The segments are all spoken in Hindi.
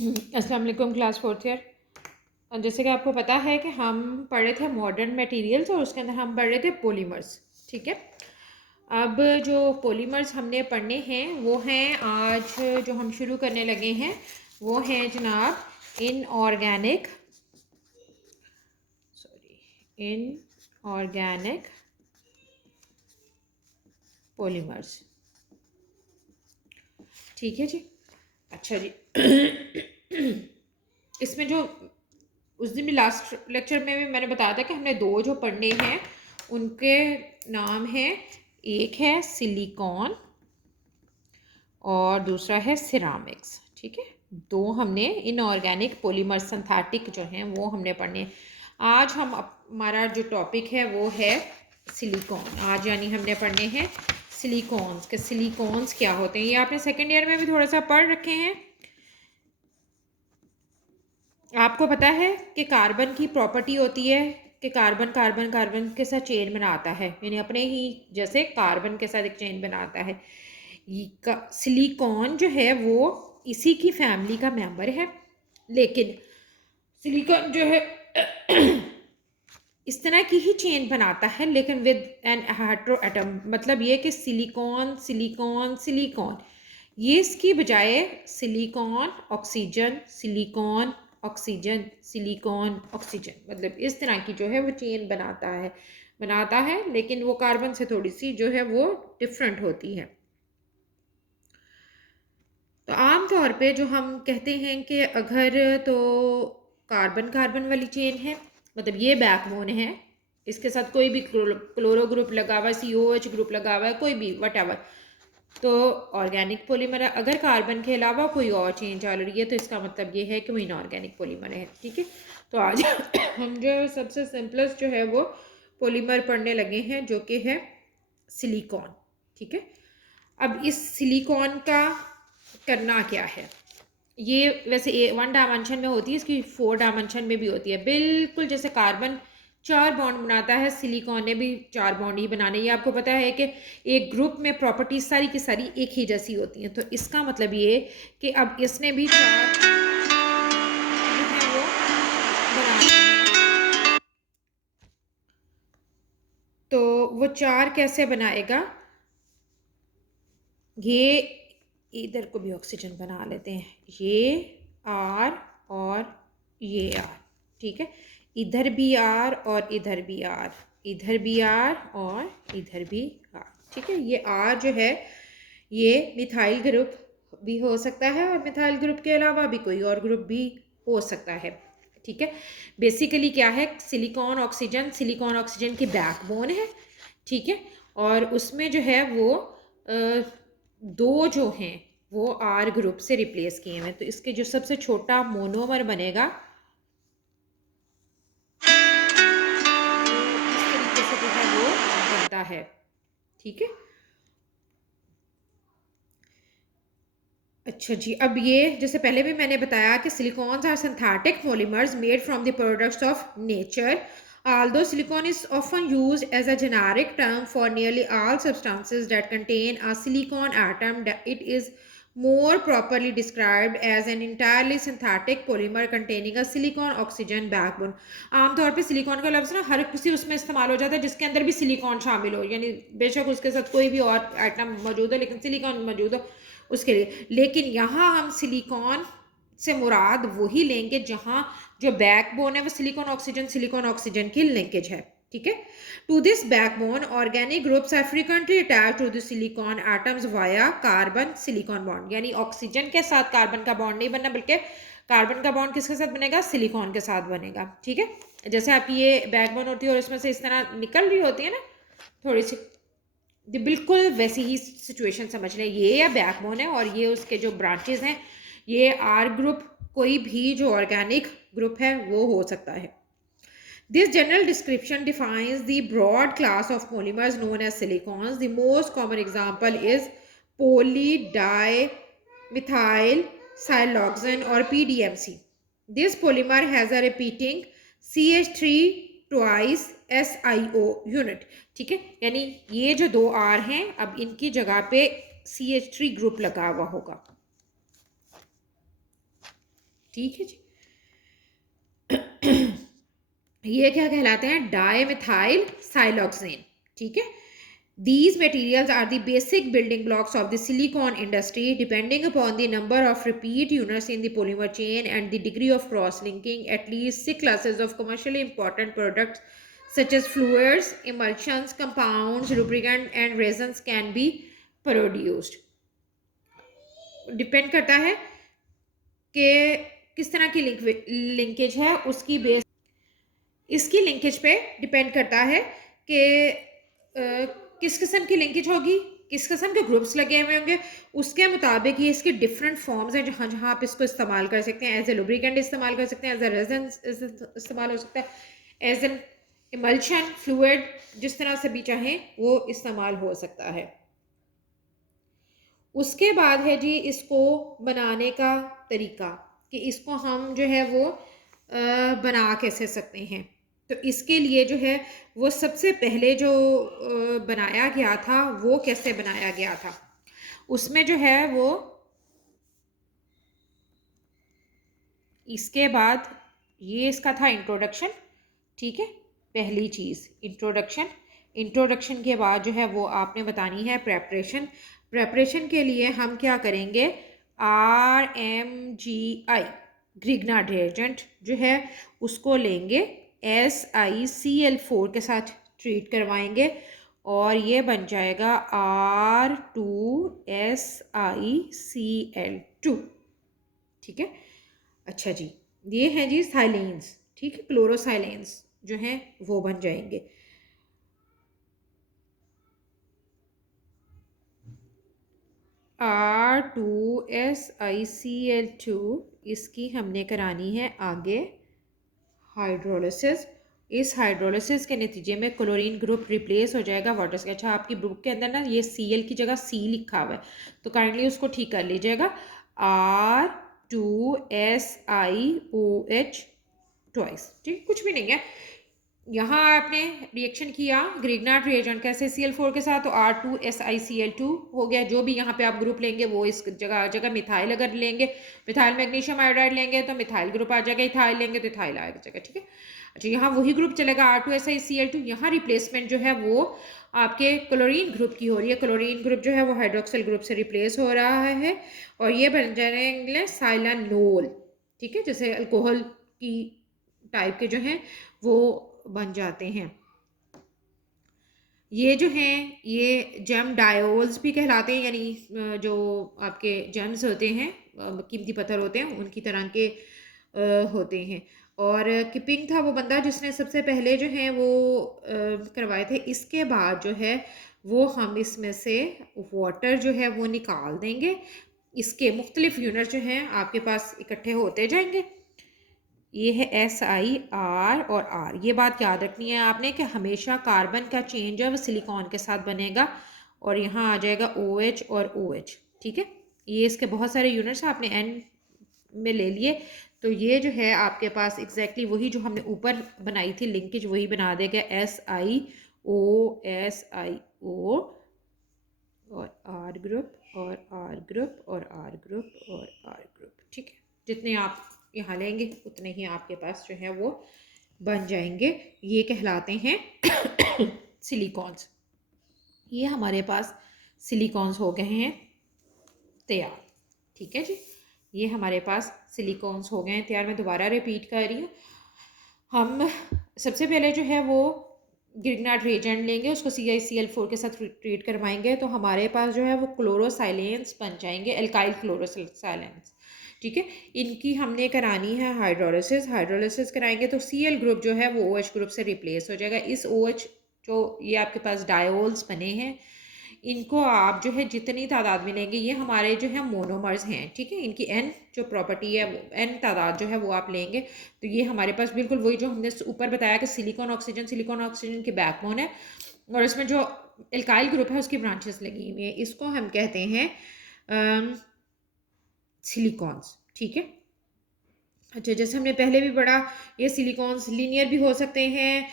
अस्सलाम वालेकुम क्लास फोर्थ ईयर। जैसे कि आपको पता है कि हम पढ़ रहे थे मॉडर्न मटेरियल्स और उसके अंदर हम पढ़ रहे थे पॉलीमर्स। ठीक है, अब जो पॉलीमर्स हमने पढ़ने हैं वो हैं, आज जो हम शुरू करने लगे हैं वो हैं जनाब इनऑर्गेनिक इनऑर्गेनिक पॉलीमर्स। ठीक है जी। अच्छा जी। इसमें जो उस दिन भी लास्ट लेक्चर में भी मैंने बताया था कि हमने दो जो पढ़ने हैं उनके नाम हैं, एक है सिलिकॉन और दूसरा है सिरामिक्स। ठीक है, दो हमने इनऑर्गेनिक पॉलीमर सिंथेटिक जो हैं वो हमने पढ़ने हैं। आज हमारा जो टॉपिक है वो है सिलिकॉन। आज यानी हमने पढ़ने हैं सिलिकॉन्स के सिलिकॉन्स क्या होते हैं। ये आपने सेकेंड ईयर में भी थोड़ा सा पढ़ रखे हैं। आपको पता है कि कार्बन की प्रॉपर्टी होती है कि कार्बन कार्बन कार्बन के साथ चेन बनाता है, यानी अपने ही जैसे कार्बन के साथ एक चेन बनाता है। सिलिकॉन जो है वो इसी की फैमिली का मेंबर है, लेकिन सिलिकॉन जो है इस तरह की ही चेन बनाता है लेकिन विद एन हेटेरो एटम। मतलब ये कि सिलिकॉन सिलिकॉन सिलिकॉन, ये इसकी बजाय silicon oxygen silicon oxygen silicon oxygen, मतलब इस तरह की जो है वो चेन बनाता है लेकिन वो कार्बन से थोड़ी सी जो है वो डिफरेंट होती है। तो आम तौर पे जो हम कहते हैं कि अगर तो कार्बन कार्बन वाली चेन है, मतलब ये बैकबोन है, इसके साथ कोई भी क्लोरो ग्रुप लगा हुआ है, COH ग्रुप लगा हुआ है, कोई भी वट, तो ऑर्गेनिक पॉलीमर है। अगर कार्बन के अलावा कोई और चेन चल रही है तो इसका मतलब ये है कि वो इनऑर्गेनिक पॉलीमर है। ठीक है, तो आज हम जो सबसे सिंपलेस्ट जो है वो पॉलीमर पढ़ने लगे हैं जो कि है सिलिकॉन। ठीक है, अब इस सिलिकॉन का करना क्या है। ये वैसे 1 डायमेंशन में होती है, इसकी 4 डायमेंशन में भी होती है। बिल्कुल जैसे कार्बन 4 बॉन्ड बनाता है, सिलिकॉन ने भी 4 बॉन्ड ही बनाने। ये आपको पता है कि एक ग्रुप में प्रॉपर्टीज सारी की सारी एक ही जैसी होती हैं, तो इसका मतलब ये कि अब इसने भी 4 जो है वो बनाने हैं। तो वो 4 कैसे बनाएगा, ये इधर को भी ऑक्सीजन बना लेते हैं, ये आर और ये आर। ठीक है, इधर भी आर और इधर भी आर, इधर भी आर और इधर भी आर। ठीक है, ये आर जो है ये मिथाइल ग्रुप भी हो सकता है और मिथाइल ग्रुप के अलावा भी कोई और ग्रुप भी हो सकता है। ठीक है, बेसिकली क्या है, सिलिकॉन ऑक्सीजन की बैकबोन है। ठीक है, और उसमें जो है वो दो जो हैं वो आर ग्रुप से रिप्लेस किए हुए हैं, तो इसके जो सबसे छोटा मोनोमर बनेगा इस तरीके से जो है वो बनता है। ठीक है, अच्छा जी। अब ये जैसे पहले भी मैंने बताया कि silicones are synthetic polymers made from the products of nature. Although silicon is often used as a generic term for nearly all substances that contain a silicon atom, it is more properly described as an entirely synthetic polymer containing a silicon oxygen backbone. आमतौर पे सिलिकॉन का लफ्ज़ ना हर किसी उसमें इस्तेमाल हो जाता है जिसके अंदर भी सिलिकॉन शामिल हो, यानी बेशक उसके साथ कोई भी और आइटम मौजूद है लेकिन सिलिकॉन मौजूद हो उसके लिए। लेकिन यहाँ हम सिलिकॉन से मुराद वही लेंगे जहाँ जो बैकबोन है वो सिलिकॉन ऑक्सीजन की लिंकेज है। ठीक है, to this backbone organic groups are frequently attach to the silicon atoms via carbon silicon bond. यानी ऑक्सीजन के साथ कार्बन का बॉन्ड नहीं बनना, बल्कि कार्बन का बॉन्ड किसके साथ बनेगा, सिलिकॉन के साथ बनेगा। ठीक है, जैसे आपकी ये बैकबोन होती है और इसमें से इस तरह निकल रही होती है ना थोड़ी सी, बिल्कुल वैसी ही सिचुएशन समझ लें। ये या बैकबोन है और ये उसके जो ब्रांचेस हैं ये आर ग्रुप, कोई भी जो ऑर्गेनिक ग्रुप है वो हो सकता है। This general description defines the broad class of polymers known as silicones. The most common example is polydimethylsiloxane और PDMC. This polymer has a repeating CH3 twice SiO unit. ठीक है, यानी ये जो दो R हैं अब इनकी जगह पे CH3 ग्रुप लगा हुआ होगा। ठीक है जी। ये क्या कहलाते हैं, डाईमिथाइल साइलोक्सेन। ठीक है। These materials are the basic building blocks of the silicon industry. Depending upon the number of repeat units in the polymer chain and the degree of cross-linking, at least 6 classes of commercially important products such as fluids, emulsions, compounds, lubricant and resins can be produced. Depend करता है कि किस तरह की लिंकेज है, उसकी बेस, इसकी लिंकेज पे डिपेंड करता है कि किस किस्म की लिंकेज होगी, किस किस्म के ग्रुप्स लगे हुए होंगे, उसके मुताबिक ये इसके डिफरेंट फॉर्म्स हैं जहाँ जहाँ आप इसको इस्तेमाल कर सकते हैं। एज ए लुब्रिकेंट इस्तेमाल कर सकते हैं, एज ए रेजन इस्तेमाल हो सकता है, एज एन इमल्शन फ्लूइड, जिस तरह से भी चाहें वो इस्तेमाल हो सकता है। उसके बाद है जी इसको बनाने का तरीका, कि इसको हम जो है वो बना कैसे सकते हैं। तो इसके लिए जो है वो सबसे पहले जो बनाया गया था वो कैसे बनाया गया था, उसमें जो है वो, इसके बाद ये इसका था इंट्रोडक्शन। ठीक है, पहली चीज़ इंट्रोडक्शन। इंट्रोडक्शन के बाद जो है वो आपने बतानी है प्रेपरेशन। प्रेपरेशन के लिए हम क्या करेंगे, RMGI ग्रिग्नार्ड रिएजेंट जो है उसको लेंगे, SiCl4 के साथ ट्रीट करवाएंगे और ये बन जाएगा R2SiCl2। ठीक है। अच्छा जी, ये हैं जी साइलेंस। ठीक है, क्लोरोसाइलेंस जो हैं वो बन जाएंगे। R2SiCl2 इसकी हमने करानी है आगे हाइड्रोलिसिस। इस हाइड्रोलिसिस के नतीजे में क्लोरीन ग्रुप रिप्लेस हो जाएगा वाटर से। अच्छा, आपकी बुक के अंदर ना ये Cl की जगह C लिखा हुआ है, तो काइंडली उसको ठीक कर लीजिएगा। R2SiOH twice. ठीक, कुछ भी नहीं है। यहाँ आपने रिएक्शन किया ग्रिग्नार्ड रिएजेंट का Cl4 के साथ, तो R2SiCl2 हो गया। जो भी यहाँ पे आप ग्रुप लेंगे वो इस जगह जगह मिथाइल, अगर लेंगे मिथाइल मैग्नीशियम आयोडाइड लेंगे तो मिथाइल ग्रुप आ जाएगा, इथाइल लेंगे तो इथाइल आ जाएगा। ठीक है। अच्छा, यहाँ वही ग्रुप चलेगा R2SiCl2। यहाँ रिप्लेसमेंट जो है वो आपके क्लोरीन ग्रुप की हो रही है। क्लोरीन ग्रुप जो है वो हाइड्रोक्सिल ग्रुप से रिप्लेस हो रहा है और ये बन जाएंगे साइलानोल। ठीक है, जैसे अल्कोहल की टाइप के जो हैं वो बन जाते हैं। ये जो हैं ये जेम डायोल्स भी कहलाते हैं, यानी जो आपके जेम्स होते हैं, कीमती पत्थर होते हैं, उनकी तरह के होते हैं। और किपिंग था वो बंदा जिसने सबसे पहले जो है वो करवाए थे। इसके बाद जो है वो हम इसमें से वाटर जो है वो निकाल देंगे। इसके मुख्तलिफ यूनिट जो हैं आपके पास इकट्ठे होते जाएंगे। ये है SiR और R। ये बात याद रखनी है आपने कि हमेशा कार्बन का चेंज जो है वो सिलिकॉन के साथ बनेगा और यहाँ आ जाएगा OH और OH। ठीक है, ये इसके बहुत सारे यूनिट्स आपने N में ले लिए, तो ये जो है आपके पास एग्जैक्टली वही जो हमने ऊपर बनाई थी लिंकेज वही बना देगा, SiO और R ग्रुप और R ग्रुप और R ग्रुप और R ग्रुप। ठीक है, जितने आप यहाँ लेंगे उतने ही आपके पास जो है वो बन जाएंगे। ये कहलाते हैं सिलिकॉन्स। ये हमारे पास सिलिकॉन्स हो गए हैं तैयार। ठीक है जी, ये हमारे पास सिलिकॉन्स हो गए हैं तैयार। मैं दोबारा रिपीट कर रही हूँ। हम सबसे पहले जो है वो ग्रिग्नार्ड रिएजेंट लेंगे, उसको CiCl4 के साथ ट्रीट करवाएंगे तो हमारे पास जो है वो क्लोरोसाइलेंस बन जाएंगे, एल्काइल क्लोरोसाइलेंस। ठीक है, इनकी हमने करानी है हाइड्रोलिसिस। हाइड्रोलिसिस कराएंगे तो Cl ग्रुप जो है वो OH ग्रुप से रिप्लेस हो जाएगा। इस OH जो ये आपके पास डायोल्स बने हैं, इनको आप जो है जितनी तादाद में लेंगे, ये हमारे जो है मोनोमर्स हैं। ठीक है, इनकी N जो प्रॉपर्टी है वो N तादाद जो है वो आप लेंगे तो ये हमारे पास बिल्कुल वही जो हमने ऊपर बताया कि सिलिकॉन ऑक्सीजन की बैकबोन है और इसमें जो एल्काइल ग्रुप है उसकी ब्रांचेस लगी हुई है। इसको हम कहते हैं सिलिकॉन्स। ठीक है। अच्छा, जैसे हमने पहले भी पढ़ा, ये सिलिकॉन्स लीनियर भी हो सकते हैं,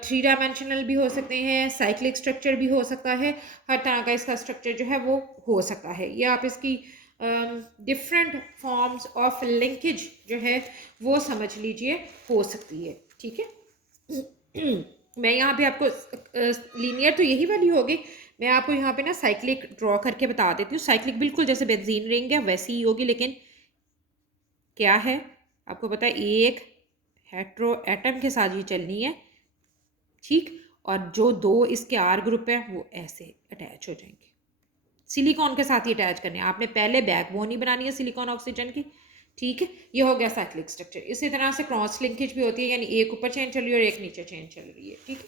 3 डायमेंशनल भी हो सकते हैं, साइक्लिक स्ट्रक्चर भी हो सकता है, हर तरह का इसका स्ट्रक्चर जो है वो हो सकता है। ये आप इसकी डिफरेंट फॉर्म्स ऑफ लिंकेज जो है वो समझ लीजिए हो सकती है, ठीक है। मैं यहाँ पे आपको लीनियर तो यही वाली होगी, मैं आपको यहाँ पे ना साइक्लिक ड्रॉ करके बता देती हूँ। साइक्लिक बिल्कुल जैसे बेंजीन रिंग है वैसी ही होगी, लेकिन क्या है आपको पता है, एक हेट्रो एटम के साथ ये चलनी है, ठीक, और जो दो इसके आर ग्रुप है वो ऐसे अटैच हो जाएंगे, सिलिकॉन के साथ ही अटैच करने हैं आपने। पहले बैकबोन ही बनानी है सिलिकॉन ऑक्सीजन की, ठीक है। ये हो गया साइक्लिक स्ट्रक्चर। इसी तरह से क्रॉस लिंकेज भी होती है, यानी एक ऊपर चेन चल रही है और एक नीचे चेन चल रही है, ठीक है,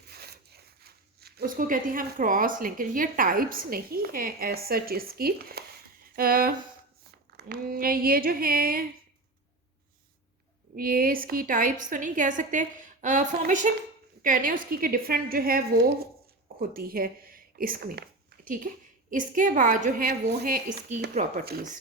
उसको कहते हैं हम क्रॉस लिंकेज। ये टाइप्स नहीं है एज सच इसकी, ये जो है ये इसकी टाइप्स तो नहीं कह सकते, फॉर्मेशन कहने उसकी के डिफरेंट जो है वो होती है इसमें, ठीक है। इसके बाद जो है वो है इसकी प्रॉपर्टीज़,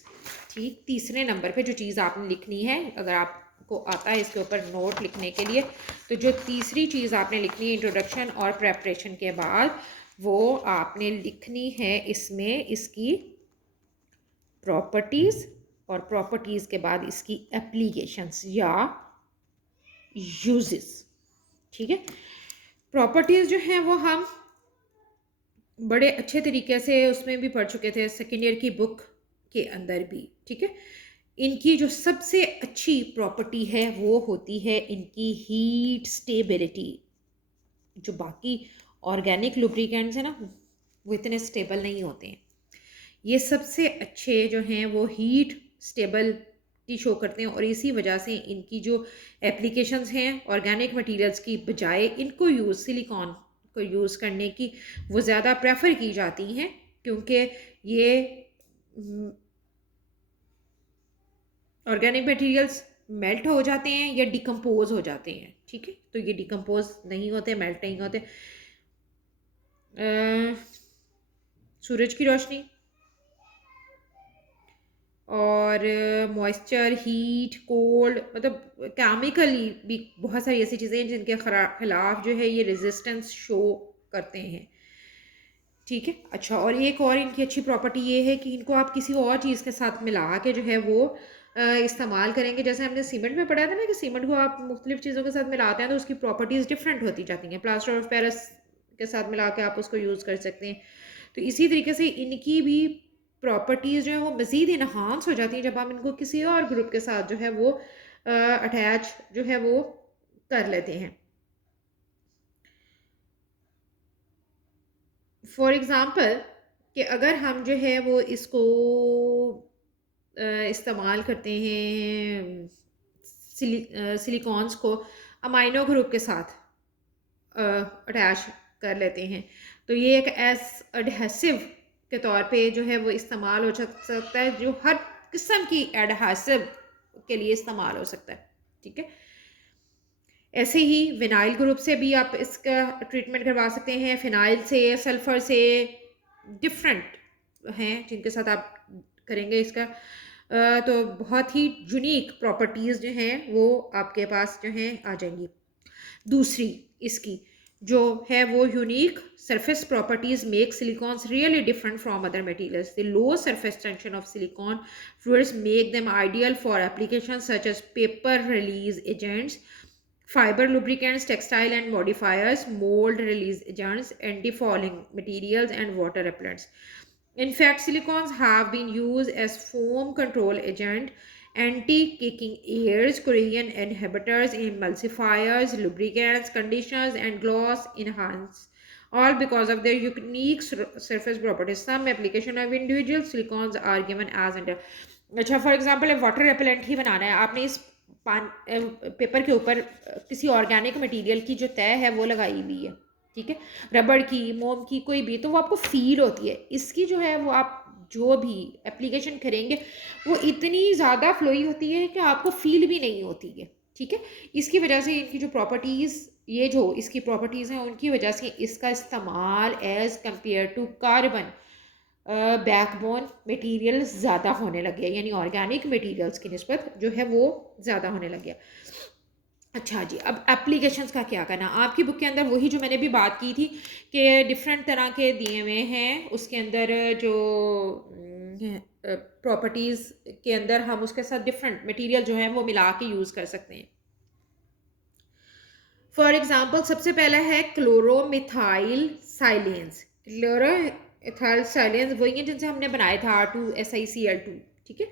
ठीक। तीसरे नंबर पे जो चीज़ आपने लिखनी है, अगर आपको आता है इसके ऊपर नोट लिखने के लिए, तो जो तीसरी चीज़ आपने लिखनी है इंट्रोडक्शन और प्रेपरेशन के बाद, वो आपने लिखनी है इसमें इसकी प्रॉपर्टीज़, और प्रॉपर्टीज़ के बाद इसकी एप्लीकेशंस या यूजेस, ठीक है। प्रॉपर्टीज़ जो हैं वो हम बड़े अच्छे तरीके से उसमें भी पढ़ चुके थे सेकेंड ईयर की बुक के अंदर भी, ठीक है। इनकी जो सबसे अच्छी प्रॉपर्टी है वो होती है इनकी हीट स्टेबिलिटी। जो बाकी ऑर्गेनिक लुब्रिकेंट्स हैं ना, वो इतने स्टेबल नहीं होते हैं। ये सबसे अच्छे जो हैं वो हीट स्टेबलिटी शो करते हैं, और इसी वजह से इनकी जो एप्लीकेशंस हैं ऑर्गेनिक मटेरियल्स की बजाय इनको यूज़ सिलिकॉन को यूज़ करने की वो ज़्यादा प्रेफर की जाती हैं, क्योंकि ये ऑर्गेनिक मटेरियल्स मेल्ट हो जाते हैं या डिकम्पोज हो जाते हैं, ठीक है। तो ये डिकम्पोज नहीं होते, मेल्ट नहीं होते। सूरज की रोशनी और मॉइस्चर, हीट, कोल्ड, मतलब केमिकली भी बहुत सारी ऐसी चीज़ें हैं जिनके खिलाफ जो है ये रेजिस्टेंस शो करते हैं, ठीक है। अच्छा, और एक और इनकी अच्छी प्रॉपर्टी ये है कि इनको आप किसी और चीज़ के साथ मिला के जो है वो इस्तेमाल करेंगे। जैसे हमने सीमेंट में पढ़ा था ना कि सीमेंट को आप मुख्तलिफ चीज़ों के साथ मिलाते हैं तो उसकी प्रॉपर्टीज़ डिफरेंट होती जाती हैं। प्लास्टर ऑफ पेरिस के साथ मिला के आप उसको यूज़ कर सकते हैं। तो इसी तरीके से इनकी भी प्रॉपर्टीज़ जो है वो मज़ीद इन्हांस हो जाती हैं जब हम इनको किसी और ग्रुप के साथ जो है वो अटैच जो है वो कर लेते हैं। फॉर एग्ज़ाम्पल कि अगर हम जो है वो इसको इस्तेमाल करते हैं सिलिकॉन्स को अमाइनो ग्रुप के साथ अटैच कर लेते हैं, तो ये एक एस एडहेसिव के तौर पे जो है वो इस्तेमाल हो सकता है, जो हर किस्म की एडहेसिव के लिए इस्तेमाल हो सकता है, ठीक है। ऐसे ही विनाइल ग्रुप से भी आप इसका ट्रीटमेंट करवा सकते हैं, फिनाइल से, सल्फ़र से, डिफरेंट हैं जिनके साथ आप करेंगे इसका तो बहुत ही यूनिक प्रॉपर्टीज़ जो हैं वो आपके पास जो हैं आ जाएंगी। दूसरी इसकी जो है वो unique surface properties make silicons really different from other materials. The low surface tension of silicon fluids make them ideal for applications such as paper release agents, fiber lubricants, textile and modifiers, mold release agents, anti-fouling materials, and water repellents. In fact, silicons have been used as foam control agent, anti-kicking airs, Korean inhibitors, emulsifiers, lubricants, conditioners, and gloss enhancers, all because of their unique surface properties. Some application of individual silicons are given as under. अच्छा, फॉर एग्जाम्पल वाटर रेपेलेंट ही बनाना है आपने, इस पेपर के ऊपर किसी ऑर्गेनिक मटेरियल की जो तय है वो लगाई हुई है, ठीक है, रबड़ की, मोम की, कोई भी, तो वो आपको फील होती है। इसकी जो है वो आप जो भी एप्लीकेशन करेंगे वो इतनी ज़्यादा फ्लोई होती है कि आपको फील भी नहीं होती है, ठीक है। इसकी वजह से इनकी जो प्रॉपर्टीज़, ये जो इसकी प्रॉपर्टीज़ हैं उनकी वजह से इसका इस्तेमाल as compare to carbon backbone material ज़्यादा होने लग गया, यानी ऑर्गेनिक मटेरियल्स की निस्बत जो है वो ज़्यादा होने लग गया। अच्छा जी, अब एप्लीकेशंस का क्या करना। आपकी बुक के अंदर वही जो मैंने भी बात की थी कि डिफरेंट तरह के दिए हुए हैं, उसके अंदर जो प्रॉपर्टीज़ के अंदर हम उसके साथ डिफरेंट मटेरियल जो है वो मिला के यूज़ कर सकते हैं। फॉर एग्जांपल सबसे पहला है क्लोरोमिथाइल साइलेंस। क्लोरोमिथाइल साइलेंस वही है जिनसे हमने बनाया था R2SiCl2, ठीक है।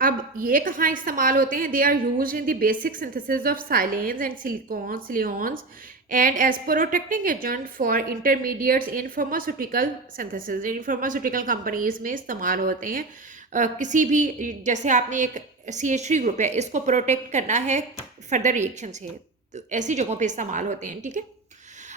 अब ये कहाँ इस्तेमाल होते हैं? They are use in the basic synthesis of silanes and silicones and as protecting agent for intermediates in pharmaceutical synthesis. In pharmaceutical companies में इस्तेमाल होते हैं। किसी भी, जैसे आपने एक CH3 ग्रुप है, इसको प्रोटेक्ट करना है फर्दर रिएक्शन से, तो ऐसी जगहों पे इस्तेमाल होते हैं, ठीक है।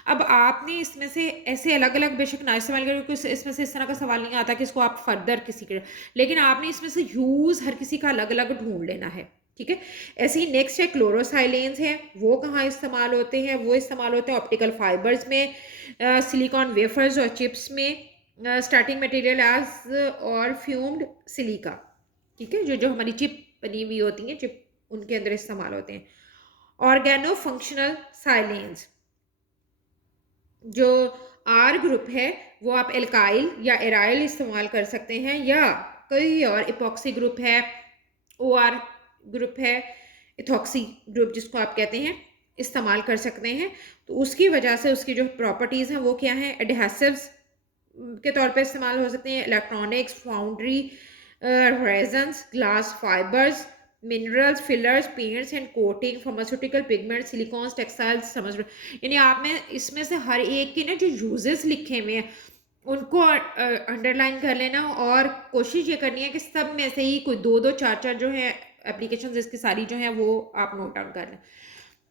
अब आपने इसमें से ऐसे अलग अलग बेशक ना इस्तेमाल करें, क्योंकि इसमें से इस तरह का सवाल नहीं आता कि इसको आप फर्दर किसी के, लेकिन आपने इसमें से यूज़ हर किसी का अलग अलग ढूंढ लेना है, ठीक है। ऐसे ही नेक्स्ट है क्लोरोसाइलेंस है। वो कहाँ इस्तेमाल होते हैं? वो इस्तेमाल होते हैं ऑप्टिकल फाइबर्स में, सिलिकॉन वेफर्स और चिप्स में, स्टार्टिंग मटेरियल एज और फ्यूम्ड सिलिका, ठीक है। जो जो हमारी चिप बनी हुई होती है, चिप, उनके अंदर इस्तेमाल होते हैं। ऑर्गेनो फंक्शनल साइलेंस, जो आर ग्रुप है वो आप एल्काइल या एराइल इस्तेमाल कर सकते हैं, या कोई और इपॉक्सी ग्रुप है, OR ग्रुप है, इथॉक्सी ग्रुप जिसको आप कहते हैं, इस्तेमाल कर सकते हैं। तो उसकी वजह से उसकी जो प्रॉपर्टीज़ हैं वो क्या हैं? एडहेसिव्स के तौर पे इस्तेमाल हो सकते हैं, electronics, foundry, resins, glass fibres, minerals, fillers, paints and coating, pharmaceutical pigment, silicones, textiles, समझ रहे हो? यानी आप में इसमें से हर एक के ना जो यूजेस लिखे हुए हैं उनको अंडरलाइन कर लेना, और कोशिश ये करनी है कि सब में से ही कोई दो दो चार चार जो है एप्लीकेशन इसकी सारी जो है वो आप नोट डाउन कर लें।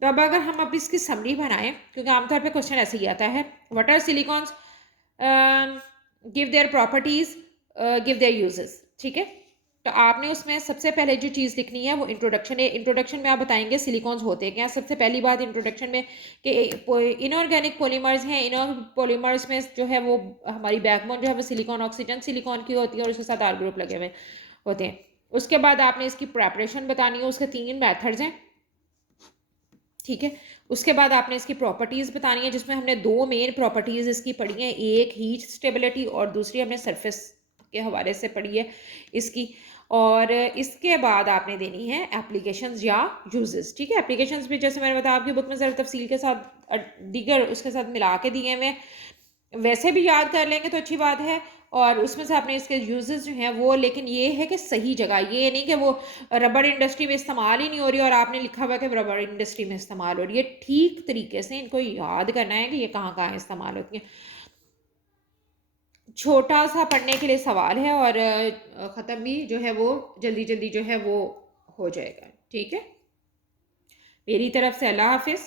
तो अब अगर हम अब इसकी समरी बनाएं, क्योंकि आमतौर पे क्वेश्चन ऐसे ही आता है, what are silicones, give their properties, give their uses, ठीक है। तो आपने उसमें सबसे पहले जो चीज़ लिखनी है वो इंट्रोडक्शन है। इंट्रोडक्शन में आप बताएंगे सिलिकॉन्स होते क्या। सबसे पहली बात इंट्रोडक्शन में कि इनऑर्गेनिक पॉलीमर्स हैं। पॉलीमर्स में जो है वो हमारी बैकबोन जो है वो सिलिकॉन, ऑक्सीजन सिलिकॉन की होती है और उसके साथ R ग्रुप लगे हुए होते हैं। उसके बाद आपने इसकी प्रेपरेशन बतानी है, उसके 3 मेथड्स हैं, ठीक है। उसके बाद आपने इसकी प्रॉपर्टीज़ बतानी है, जिसमें हमने 2 मेन प्रॉपर्टीज़ इसकी पढ़ी हैं, एक हीट स्टेबिलिटी और दूसरी हमने सरफेस के हवाले से पढ़ी है इसकी। और इसके बाद आपने देनी है एप्लीकेशंस या यूजेस, ठीक है। एप्लीकेशंस भी जैसे मैंने बताया आपकी बुक में ज़रा तफसील के साथ दीगर उसके साथ मिला के दिए हुए, वैसे भी याद कर लेंगे तो अच्छी बात है। और उसमें से आपने इसके यूजेस जो हैं वो, लेकिन ये है कि सही जगह, ये नहीं कि वो रबड़ इंडस्ट्री में इस्तेमाल ही नहीं हो रही और आपने लिखा हुआ है कि रबड़ इंडस्ट्री में इस्तेमाल हो रही है। ठीक तरीके से इनको याद करना है कि ये कहाँ कहाँ इस्तेमाल होती है। छोटा सा पढ़ने के लिए सवाल है और ख़त्म भी जो है वो जल्दी जल्दी जो है वो हो जाएगा, ठीक है। मेरी तरफ से अल्लाह हाफिज़।